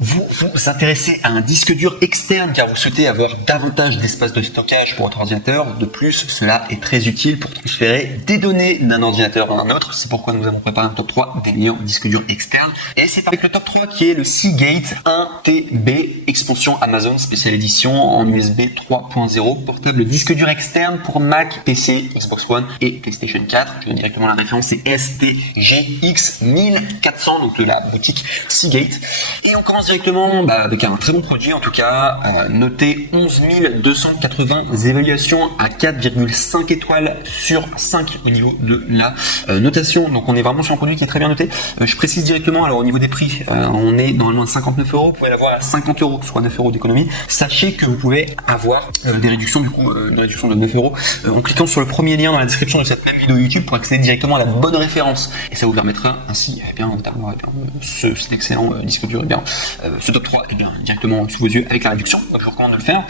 Vous vous intéressez à un disque dur externe car vous souhaitez avoir davantage d'espace de stockage pour votre ordinateur. De plus, cela est très utile pour transférer des données d'un ordinateur à un autre. C'est pourquoi nous avons préparé un top 3 des meilleurs disques durs externes. Et c'est avec le top 3 qui est le Seagate 1TB expansion Amazon spéciale édition en USB 3.0 portable disque dur externe pour Mac, PC, Xbox One et PlayStation 4. Je donne directement la référence, c'est STGX 1400, donc de la boutique Seagate. Et on commence directement avec un très bon produit, en tout cas noté 11 280 évaluations à 4,5 étoiles sur 5 au niveau de la notation. Donc on est vraiment sur un produit qui est très bien noté. Je précise directement, alors au niveau des prix, on est normalement à 59 euros, vous pouvez l'avoir à 50 euros, soit 9 euros d'économie. Sachez que vous pouvez avoir des réductions, du coup une réduction de 9 euros en cliquant sur le premier lien dans la description de cette même vidéo YouTube pour accéder directement à la bonne référence. Et ça vous permettra ainsi d'avoir cet excellent disque dur, ce top 3 directement sous vos yeux avec la réduction. Donc je vous recommande de le faire.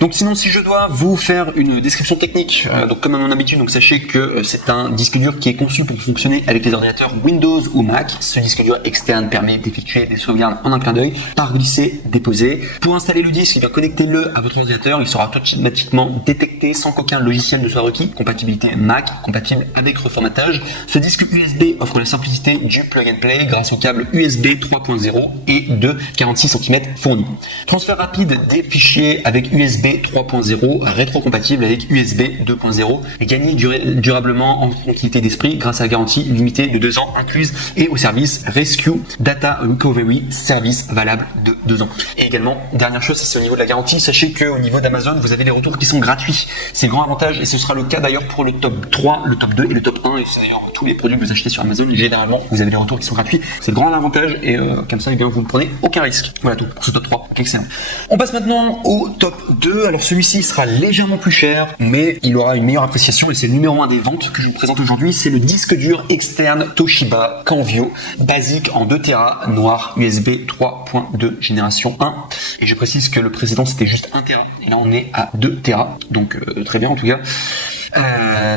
Donc sinon, si je dois vous faire une description technique, donc comme à mon habitude, donc sachez que c'est un disque dur qui est conçu pour fonctionner avec les ordinateurs Windows ou Mac. Ce disque dur externe permet d'effectuer des sauvegardes en un clin d'œil, par glisser, déposer. Pour installer le disque, connectez-le à votre ordinateur, il sera automatiquement détecté sans qu'aucun logiciel ne soit requis. Compatibilité Mac, compatible avec reformatage. Ce disque USB offre la simplicité du plug and play grâce au câble USB 3.0 et de 46 cm fourni. Transfert rapide des fichiers avec USB 3.0, rétrocompatible avec USB 2.0 et gagner durablement en tranquillité d'esprit grâce à la garantie limitée de 2 ans incluse et au service Rescue Data Recovery, service valable de 2 ans. Et également, dernière chose, c'est au niveau de la garantie, sachez qu'au niveau d'Amazon, vous avez des retours qui sont gratuits. C'est le grand avantage et ce sera le cas d'ailleurs pour le top 3, le top 2 et le top 1 et c'est d'ailleurs tous les produits que vous achetez sur Amazon, généralement, vous avez des retours qui sont gratuits. C'est le grand avantage et comme ça, vous ne prenez aucun risque. Voilà tout pour ce top 3. Excellent. On passe maintenant au top 2. Alors celui-ci sera légèrement plus cher, mais il aura une meilleure appréciation et c'est le numéro 1 des ventes que je vous présente aujourd'hui. C'est le disque dur externe Toshiba Canvio, basique en 2 Tera, noir, USB 3.2 génération 1. Et je précise que le précédent c'était juste 1 Tera et là on est à 2 Tera. Donc très bien en tout cas.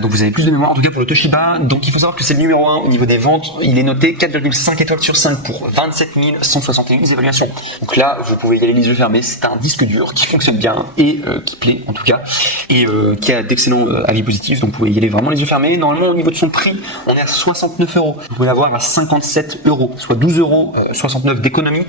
Donc vous avez plus de mémoire en tout cas pour le Toshiba. Donc il faut savoir que c'est le numéro 1 au niveau des ventes. Il est noté 4,5 étoiles sur 5 pour 27 161 évaluations. Donc là vous pouvez y aller les yeux fermés. C'est un disque dur qui fonctionne bien et qui plaît en tout cas et qui a d'excellents avis positifs. Donc vous pouvez y aller vraiment les yeux fermés. Normalement au niveau de son prix on est à 69 euros. Vous pouvez l'avoir à 57 euros, soit 12 euros 69 d'économie.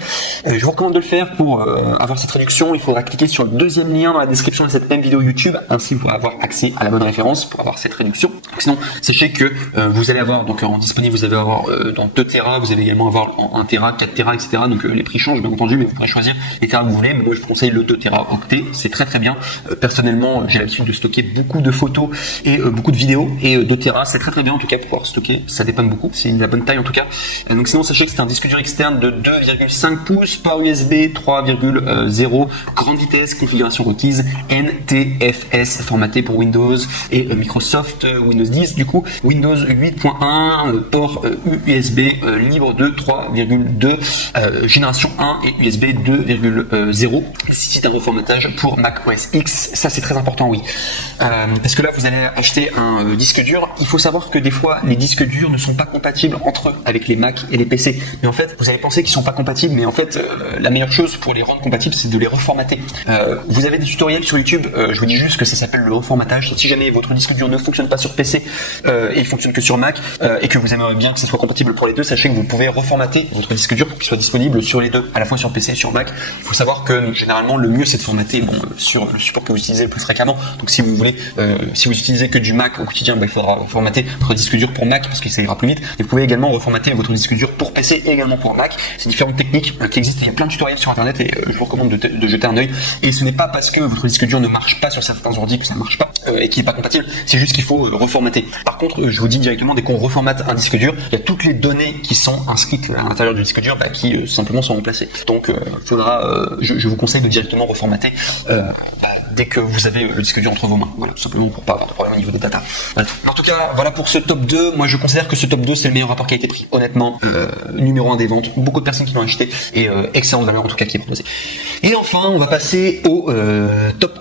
Je vous recommande de le faire pour avoir cette réduction. Il faudra cliquer sur le deuxième lien dans la description de cette même vidéo YouTube. Ainsi vous pourrez avoir accès à la bonne référence pour avoir cette réduction. Donc, sinon, sachez que vous allez avoir, donc en disponible, vous allez avoir dans 2 Tera, vous allez également avoir en 1 Tera, 4 Tera, etc. Donc les prix changent bien entendu, mais vous pourrez choisir les Tera que vous voulez. Mais moi je vous conseille le 2 Tera octet, c'est très très bien. Personnellement, j'ai l'habitude de stocker beaucoup de photos et beaucoup de vidéos et 2 Tera, c'est très très bien en tout cas pour pouvoir stocker, ça dépanne beaucoup, c'est la bonne taille en tout cas. Donc sinon, sachez que c'est un disque dur externe de 2,5 pouces par USB 3.0, grande vitesse, configuration requise, NTFS formaté pour Windows et Microsoft Windows 10, du coup Windows 8.1, port USB libre de 3.2 génération 1 et USB 2.0. C'est un reformatage pour Mac OS X, ça c'est très important, oui. Parce que là vous allez acheter un disque dur, il faut savoir que des fois les disques durs ne sont pas compatibles entre eux avec les Mac et les PC. Mais en fait vous allez penser qu'ils sont pas compatibles, mais en fait la meilleure chose pour les rendre compatibles c'est de les reformater. Vous avez des tutoriels sur YouTube, je vous dis juste que ça s'appelle le reformatage. Si jamais votre disque dur ne fonctionne pas sur PC et il fonctionne que sur Mac et que vous aimeriez bien que ce soit compatible pour les deux, sachez que vous pouvez reformater votre disque dur pour qu'il soit disponible sur les deux, à la fois sur PC et sur Mac. Il faut savoir que généralement le mieux c'est de formater sur le support que vous utilisez le plus fréquemment. Donc si vous voulez, si vous utilisez que du Mac au quotidien, il faudra formater votre disque dur pour Mac parce que ça ira plus vite. Et vous pouvez également reformater votre disque dur pour PC et également pour Mac. C'est différentes techniques qui existent. Il y a plein de tutoriels sur internet et je vous recommande de jeter un œil. Et ce n'est pas parce que votre disque dur ne marche pas sur certains ordi que ça ne marche pas et qu'il n'est pas compatible. C'est juste qu'il faut reformater. Par contre, je vous dis directement, dès qu'on reformate un disque dur, il y a toutes les données qui sont inscrites à l'intérieur du disque dur qui simplement sont remplacées. Donc, je vous conseille de directement reformater dès que vous avez le disque dur entre vos mains. Voilà, tout simplement pour pas avoir de problème au niveau des data. Voilà. En tout cas, voilà pour ce top 2. Moi, je considère que ce top 2, c'est le meilleur rapport qualité-prix. Honnêtement, numéro 1 des ventes. Beaucoup de personnes qui l'ont acheté et excellente valeur en tout cas qui est proposée. Et enfin, on va passer au top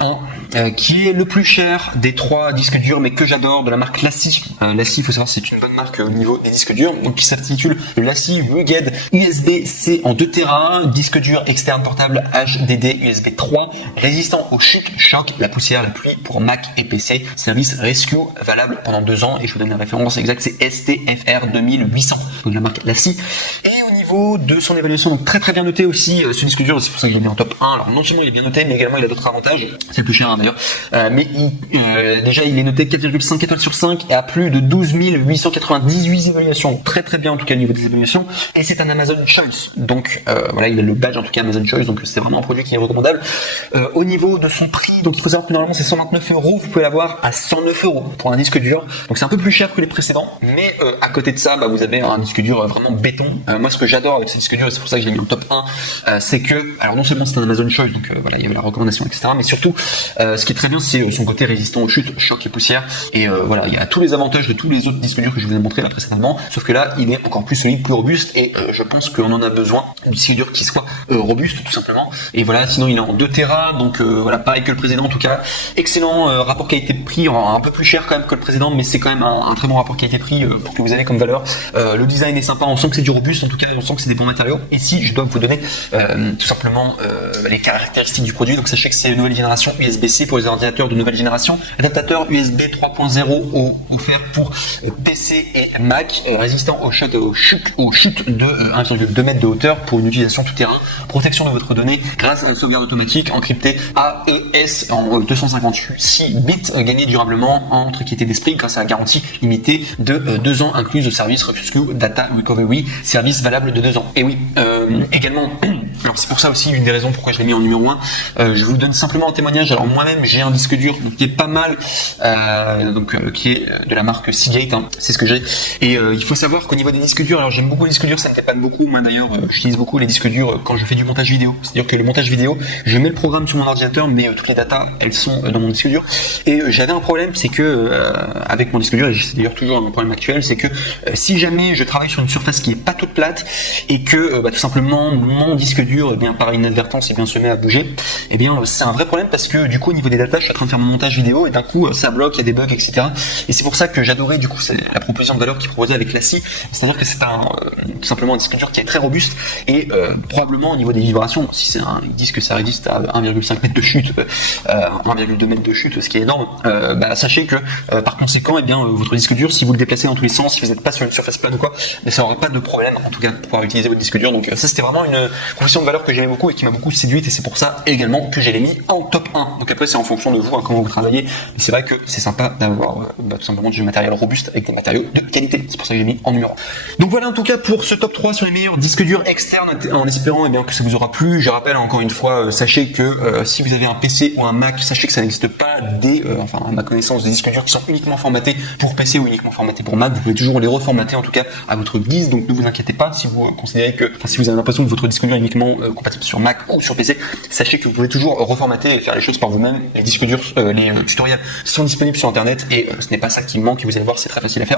1, qui est le plus cher des 3 disques durs, mais que j'adore, de la marque Lassi. Lassi, il faut savoir, c'est une bonne marque au niveau des disques durs, donc qui s'intitule le Lassi Rugged USB-C en 2 Tera, disque dur externe portable HDD USB 3, résistant aux chutes, chocs, la poussière, la pluie pour Mac et PC, service Rescue valable pendant 2 ans, et je vous donne la référence exacte, c'est STFR 2800, donc la marque Lassi. Et au niveau de son évaluation, donc très très bien noté aussi, ce disque dur, c'est pour ça que je l'ai mis en top 1. Alors non seulement il est bien noté, mais également il a d'autres avantages, c'est le plus cher d'ailleurs, mais déjà il est noté 4,5 étoiles sur 5 et à plus de 12 898 évaluations, très très bien en tout cas au niveau des évaluations, et c'est un Amazon Choice, donc voilà, il a le badge en tout cas Amazon Choice, donc c'est vraiment un produit qui est recommandable. Au niveau de son prix, donc il faut savoir que normalement c'est 129 €, vous pouvez l'avoir à 109 € pour un disque dur, donc c'est un peu plus cher que les précédents, mais à côté de ça, vous avez un disque dur vraiment béton. Moi ce que j'adore avec ce disque dur, et c'est pour ça que je l'ai mis en top 1, c'est que, alors non seulement c'est un Amazon Choice, donc voilà, il y avait la recommandation, etc., mais surtout, ce qui est très bien, c'est son côté résistant aux chutes, chocs et poussière, et voilà, il y a tous les avantages de tous les autres disques durs que je vous ai montré là précédemment, sauf que là, il est encore plus solide, plus robuste, et je pense qu'on en a besoin, un disque dur qui soit robuste, tout simplement, et voilà, sinon il est en 2 Tera, donc voilà, pareil que le précédent, en tout cas, excellent rapport qualité-prix, un peu plus cher quand même que le précédent, mais c'est quand même un très bon rapport qualité-prix pour que vous avez comme valeur. Le design est sympa, on sent que c'est du robuste, en tout cas, on sent que c'est des bons matériaux, et si je dois vous donner tout simplement les caractéristiques du produit, donc sachez que c'est une nouvelle génération USB-C pour les ordinateurs de nouvelle génération, adaptateur USB 3.0 offert pour PC et Mac, résistant aux chutes de 1,2 m de hauteur pour une utilisation tout terrain, protection de votre donnée grâce à une sauvegarde automatique encryptée AES en 256 bits, gagné durablement en tranquillité d'esprit grâce à la garantie limitée de 2 ans incluse de service Rescue Data Recovery, service valable de 2 ans. Et oui, également, alors c'est pour ça aussi une des raisons pourquoi je l'ai mis en numéro 1, je vous donne simplement un témoignage. Alors moi-même j'ai un disque dur qui est pas mal, qui est de la marque Seagate, c'est ce que j'ai, et il faut savoir qu'au niveau des disques durs, alors j'aime beaucoup les disques durs, ça ne dépanne beaucoup, moi d'ailleurs j'utilise beaucoup les disques durs quand je fais du montage vidéo, c'est-à-dire que le montage vidéo, je mets le programme sur mon ordinateur, mais toutes les datas elles sont dans mon disque dur, et j'avais un problème, c'est que avec mon disque dur, et c'est d'ailleurs toujours mon problème actuel, c'est que si jamais je travaille sur une surface qui est pas toute plate, et que tout simplement mon disque dur, par inadvertance, bien se met à bouger, c'est un vrai problème, parce que du coup au niveau des datas, je suis en train de faire mon montage vidéo, et d'un coup ça bloque, il y a des bugs, etc. Et c'est pour ça que j'adorais du coup la proposition de valeur qu'ils proposaient avec Lassi, c'est-à-dire que c'est tout simplement un disque dur qui est très robuste, et probablement au niveau des vibrations, si c'est un disque ça résiste à 1,5 m de chute, 1,2 m de chute, ce qui est énorme, sachez que par conséquent, votre disque dur, si vous le déplacez dans tous les sens, si vous n'êtes pas sur une surface plane ou quoi, ça n'aurait pas de problème, en tout cas, pour pouvoir utiliser votre disque dur. Donc ça, c'était vraiment une proposition de valeur que j'aimais beaucoup et qui m'a beaucoup séduite, et c'est pour ça également que j'ai mis en top 1. Donc après, c'est en fonction de vous, comment vous travaillez, mais c'est vrai que c'est sympa d'avoir tout simplement du matériel robuste avec des matériaux de qualité. C'est pour ça que j'ai mis en numéro 1. Donc voilà, en tout cas, pour ce top 3 sur les meilleurs disques durs externes, en espérant que ça vous aura plu. Je rappelle encore une fois, sachez que si vous avez un PC ou un Mac, sachez que ça n'existe pas à ma connaissance, des disques durs qui sont uniquement formatés pour PC ou uniquement formatés pour Mac. Vous pouvez toujours les reformater, en tout cas à votre guise, donc ne vous inquiétez pas si vous considérez si vous avez l'impression que votre disque dur est uniquement compatible sur Mac ou sur PC, sachez que vous pouvez toujours reformater et faire les choses par vous-même. Les disques durs, les tutoriels sont disponibles sur internet, et ce n'est pas ça qui manque, et vous allez voir, c'est très facile à faire.